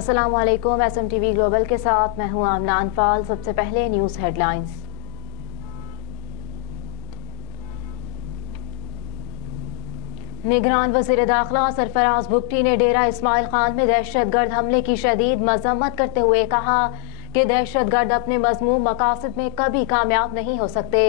अस्सलाम वालेकुम। SMTV global के साथ मैं हूं आमना अनफाल। सबसे पहले न्यूज़ हेडलाइंस। निगरान वज़ीर दाखिला सरफराज भुगटी ने डेरा इस्माइल खान में दहशतगर्द हमले की शदीद मजम्मत करते हुए कहा कि दहशतगर्द अपने मज़मूम मकासद में कभी कामयाब नहीं हो सकते।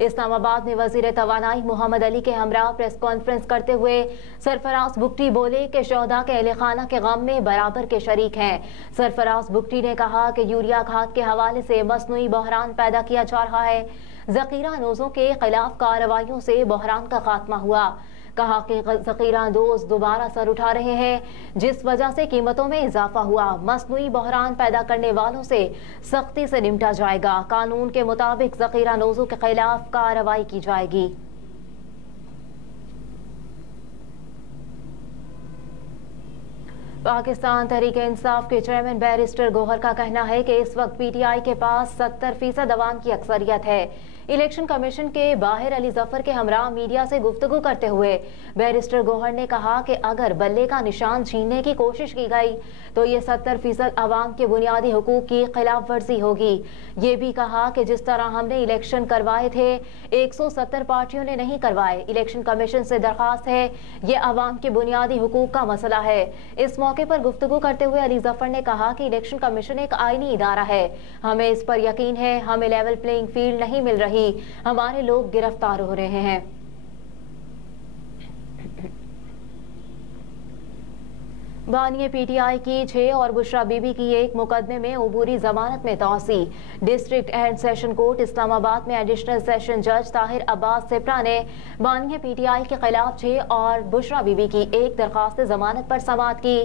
इस्लामाबाद में वज़ीर तवानाई मोहम्मद अली के हमरा प्रेस कॉन्फ्रेंस करते हुए सरफराज भुगटी बोले कि शोहदा के अहले खाना के गम में बराबर के शरीक हैं। सरफराज भुगटी ने कहा कि यूरिया खाद के हवाले से मसनूई बहरान पैदा किया जा रहा है। ज़ख़ीरा अंदोज़ों के खिलाफ कार्रवाइयों से बहरान का खात्मा हुआ। कहा कि ज़ख़ीरा अंदोज़ दोबारा सर उठा रहे हैं, जिस वजह से कीमतों में इजाफा हुआ। मसनूई बहरान पैदा करने वालों से सख्ती से निपटा जाएगा। कानून के मुताबिक ज़ख़ीरा अंदोज़ों के खिलाफ कार्रवाई की जाएगी। पाकिस्तान तहरीक-ए-इंसाफ के चेयरमैन बैरिस्टर गौहर का कहना है कि इस वक्त PTI के पास 70% अवाम की अक्सरियत है। इलेक्शन कमीशन के बाहर अली जफर के हमरा मीडिया से गुफ्तगू करते हुए बैरिस्टर गौहर ने कहा कि अगर बल्ले का निशान छीनने की कोशिश की गई तो ये 70% अवाम के बुनियादी हुकूक की खिलाफ वर्जी होगी। ये भी कहा कि जिस तरह हमने इलेक्शन करवाए थे 170 पार्टियों ने नहीं करवाए। इलेक्शन कमीशन से दरख्वास्त है, ये अवाम के बुनियादी हुकूक का मसला है। इस मौके पर गुफ्तगू करते हुए अली जफर ने कहा कि इलेक्शन कमीशन एक आईनी इदारा है, हमें इस पर यकीन है, हमें लेवल प्लेइंग फील्ड नहीं मिल रही, हमारे लोग गिरफ्तार हो रहे हैं। बानिए PTI की 6 और बुशरा बीबी की एक मुकदमे में अबूरी जमानत में तौसी। District and session court Islamabad में एडिशनल सेशन जज ताहिर अब्बास सिप्रा ने बानिए PTI के खिलाफ 6 और बुशरा बीबी की एक दरखास्त जमानत पर समाअत की।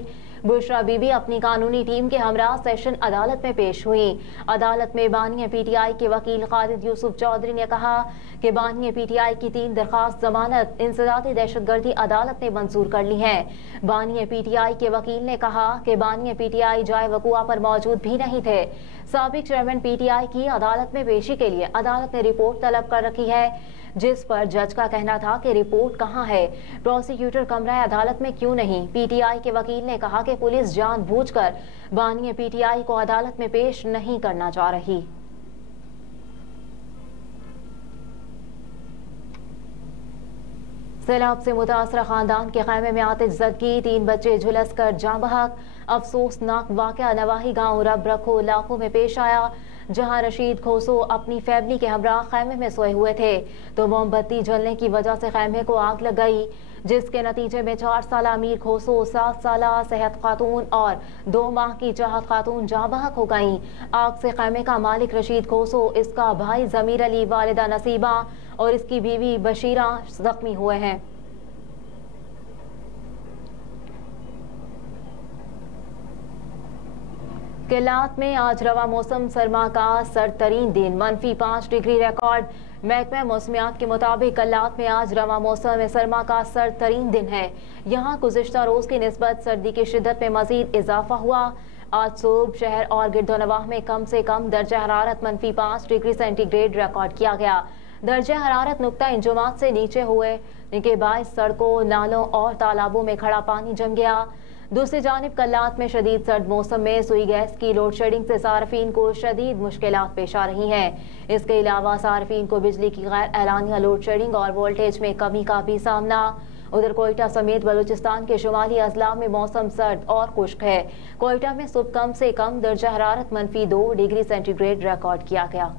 बुशरा बीबी अपनी कानूनी टीम के हमरा सेशन अदालत में पेश हुई। अदालत में बानिए PTI के वकील खालिद यूसुफ चौधरी ने कहा कि बानिए PTI की 3 दरखास्त जमानत इंसदादी दहशतगर्दी अदालत ने मंजूर कर ली है। बानिए PTI के वकील ने कहा कि बानिए PTI जाए वकुआ पर मौजूद भी नहीं थे। साबिक चेयरमैन PTI की अदालत में पेशी के लिए अदालत ने रिपोर्ट तलब कर रखी है, जिस पर जज का कहना था कि रिपोर्ट कहाँ है, प्रोसिक्यूटर कमरा अदालत में क्यों नहीं। PTI के वकील ने कहा कि पुलिस जानबूझकर बानिए PTI को अदालत में पेश नहीं करना चाह रही। सैलाब से मुतासरा खानदान के खैमे में आतिशज़दगी, 3 बच्चे झुलस कर जाँ बहक। अफसोसनाक वाक़या नवाही गांव रब रखो इलाकों में पेश आया, जहां रशीद खोसो अपनी फैमिली के हमरा खैमे में सोए हुए थे तो मोमबत्ती जलने की वजह से खैमे को आग लग गई, जिसके नतीजे में 4 साल अमीर खोसो, 7 साल सेहत खातून और 2 माह की चाहत खातून जाँ बहक हो गईं। आग से खैमे का मालिक रशीद खोसो, इसका भाई जमीर अली, वालिदा नसीबा और इसकी बीवी बशीरा जख्मी हुए हैं। किलात में आज रवा मौसम सरमा का सरतरीन दिन, -5 डिग्री रिकॉर्ड। महकमा मौसमियात के मुताबिक किलात में आज रवा मौसम सरमा का सरतरीन दिन है। यहाँ गुज़िश्ता रोज़ की निस्बत सर्दी की शिद्दत में मजीद इजाफा हुआ। आज सुबह शहर और गिरदोनवाह में कम से कम दर्जा हरारत -5 डिग्री सेंटीग्रेड रिकॉर्ड किया गया। दर्जा हरारत नुक्ता इंजुमात से नीचे हुए के बायस सड़कों, नालों और तालाबों में खड़ा पानी जम गया। दूसरी जानिब कल्लात में शदीद सर्द मौसम में सुई गैस की लोड शेडिंग से सार्फिन को शदीद मुश्किलात पेश आ रही हैं। इसके अलावा सार्फिन को बिजली की गैर एलानिया लोड शेडिंग और वोल्टेज में कमी का भी सामना। उधर कोयटा समेत बलूचिस्तान के शुमाली अजला में मौसम सर्द और खुश्क है। कोयटा में सुबह कम से कम दर्जा हरारत -2 डिग्री सेंटीग्रेड रिकॉर्ड किया गया।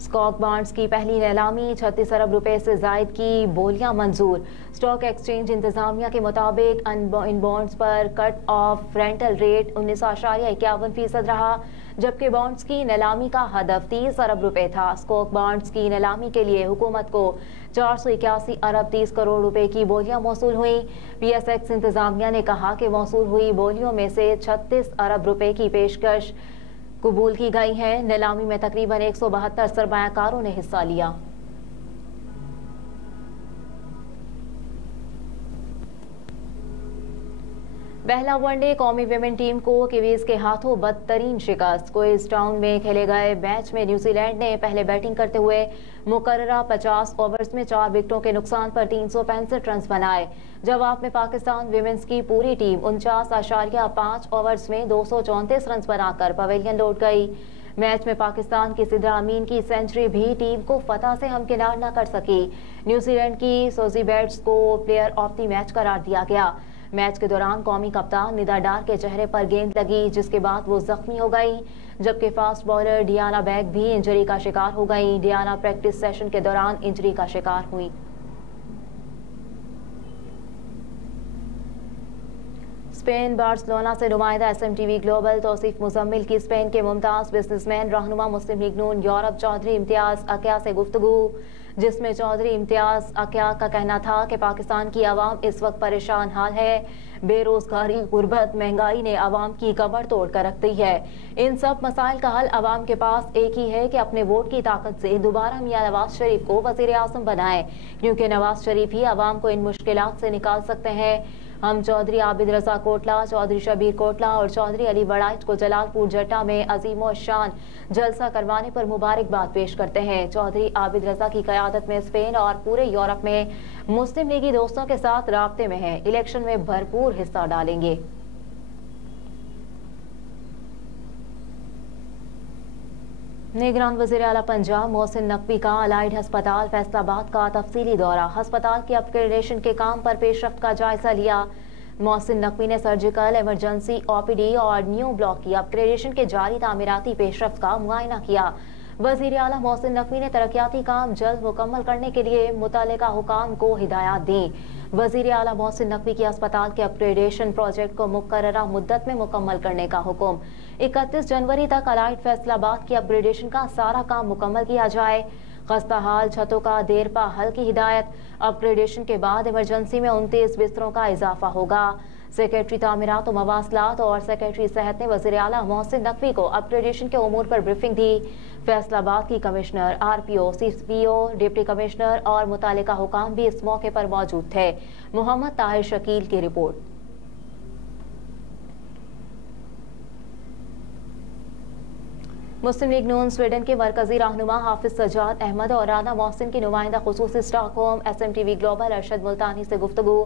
स्टॉक बॉन्ड्स की पहली नीलामी, 36 अरब रुपए से जायद की बोलियां मंजूर। स्टॉक एक्सचेंज इंतजामिया के मुताबिक इन बॉन्ड्स पर कट ऑफ रेंटल रेट 19.51% रहा, जबकि बॉन्ड्स की नीलामी का हदफ 30 अरब रुपए था। स्टॉक बॉन्ड्स की नीलामी के लिए हुकूमत को 481 अरब 30 करोड़ रुपए की बोलियां मौसूल हुई। PSX इंतजामिया ने कहा कि मौसूल हुई बोलियों में से 36 अरब रुपए की पेशकश कबूल की गई है। नीलामी में तकरीबन 172 सरमायाकारों ने हिस्सा लिया। पहला वनडे कौमी विमेन टीम को कीवीज के हाथों बदतरीन शिकस्त। क्वींस टाउन में खेले गए मैच में न्यूजीलैंड ने पहले बैटिंग करते हुए मुकर्ररा 50 ओवर्स में 4 विकेटों के नुकसान पर 365 रन बनाए। जवाब में पाकिस्तान विमेंस की पूरी टीम 49.5 ओवर्स में 234 रन बनाकर पवेलियन लौट गई। मैच में पाकिस्तान की सिद्रा अमीन की सेंचुरी भी टीम को फतह से हमकिनार न कर सकी। न्यूजीलैंड की सोजी बेट्स को प्लेयर ऑफ द मैच करार दिया गया। मैच के दौरान कौमी कप्तान निदा डार के चेहरे पर गेंद लगी, जिसके बाद वो जख्मी हो गई, जबकि फास्ट बॉलर डियाना बैग भी इंजरी का शिकार हो गई। डियाना प्रैक्टिस सेशन के दौरान इंजरी का शिकार हुई। स्पेन बार्सिलोना से नुमाइंदा SMTV ग्लोबल तौसीफ मुजम्मिल की स्पेन के मुमताज बिजनेसमैन रहनुमा मुस्लिम लीग नून यूरोप चौधरी इम्तियाज अकिया से गुफ्तगू, जिसमें चौधरी इम्तियाज अकिया का कहना था कि पाकिस्तान की आवाम इस वक्त परेशान हाल है। बेरोजगारी, गुर्बत, महंगाई ने आवाम की कमर तोड़ कर रख दी है। इन सब मसाइल का हल आवाम के पास एक ही है कि अपने वोट की ताकत से दोबारा मियां नवाज शरीफ को वजीर आज़म बनाएं, क्योंकि नवाज शरीफ ही आवाम को इन मुश्किलात से निकाल सकते हैं। हम चौधरी आबिद रजा कोटला, चौधरी शबीर कोटला और चौधरी अली वड़ाइच को जलालपुर जट्टा में अजीमो शान जलसा करवाने पर मुबारकबाद पेश करते हैं। चौधरी आबिद रजा की क़यादत में स्पेन और पूरे यूरोप में मुस्लिम लीगी दोस्तों के साथ राब्ते में है, इलेक्शन में भरपूर हिस्सा डालेंगे। निगरान वज़ीर आला पंजाब मोहसिन नकवी का अलाइड अस्पताल फैसलाबाद का तफसीली दौरा। अस्पताल के अपग्रेडेशन के काम पर पेशरफ्त का जायजा लिया। मोहसिन नकवी ने सर्जिकल, इमरजेंसी, OPD और न्यू ब्लॉक की अपग्रेडेशन के जारी तामीराती पेशरफ्त का मुआयना किया। वज़ीर आला मोहसिन नकवी ने तरक्याती काम जल्द मुकम्मल करने के लिए मुतल्लिका हुकाम को हिदायत दी। वज़ीर आला मोहसिन नकवी की अस्पताल के अपग्रेडेशन प्रोजेक्ट को मुकर्ररा मुद्दत में मुकम्मल करने का हुक्म। 31 जनवरी तक अलाइड फैसलाबाद की अपग्रेडेशन का सारा काम मुकम्मल किया जाए। खस्ता हाल छतों का देरपा हल की हिदायत। अपग्रेडेशन के बाद इमरजेंसी में 29 बिस्तरों का इजाफा होगा। सेक्रेटरी तामीरात और मवासलात और सेक्रेटरी सेहत ने वज़ीर आला मोहसिन नकवी को अपग्रेडेशन के उमूर पर ब्रीफिंग दी। फैसलाबाद की commissioner, RPO, CPO, deputy commissioner और मुतालिका हुकाम भी इस मौके पर मौजूद थे। मोहम्मद ताहिर शकील की रिपोर्ट। मुस्लिम लीग नून स्वीडन के मरकजी रहनुमा हाफिज सजाद अहमद और राना मोहसिन की नुमाइंदा खुसूसी स्टॉकहोम SMTV ग्लोबल अरशद मुल्तानी से गुफ्तगू।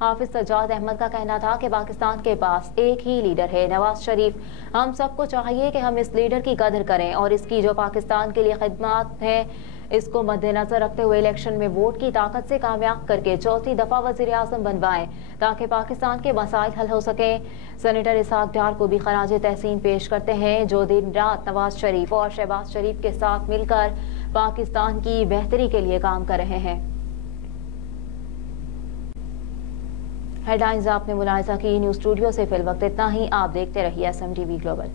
हाफिज सजाद अहमद का कहना था कि पाकिस्तान के पास एक ही लीडर है, नवाज शरीफ। हम सबको चाहिए कि हम इस लीडर की कदर करें और इसकी जो पाकिस्तान के लिए खिदमत है, इसको मद्देनजर रखते हुए इलेक्शन में वोट की ताकत से कामयाब करके चौथी दफा वजीर आज़म बनवाएं, ताकि पाकिस्तान के मसाइल हल हो सके। सेनेटर इसहाक डार को भी खराज तहसीन पेश करते हैं, जो दिन रात नवाज शरीफ और शहबाज शरीफ के साथ मिलकर पाकिस्तान की बेहतरी के लिए काम कर रहे हैं। हेडलाइंस आपने मुलाहिजा की। न्यूज़ स्टूडियो से फिल वक्त इतना ही। आप देखते रहिए SMTV ग्लोबल।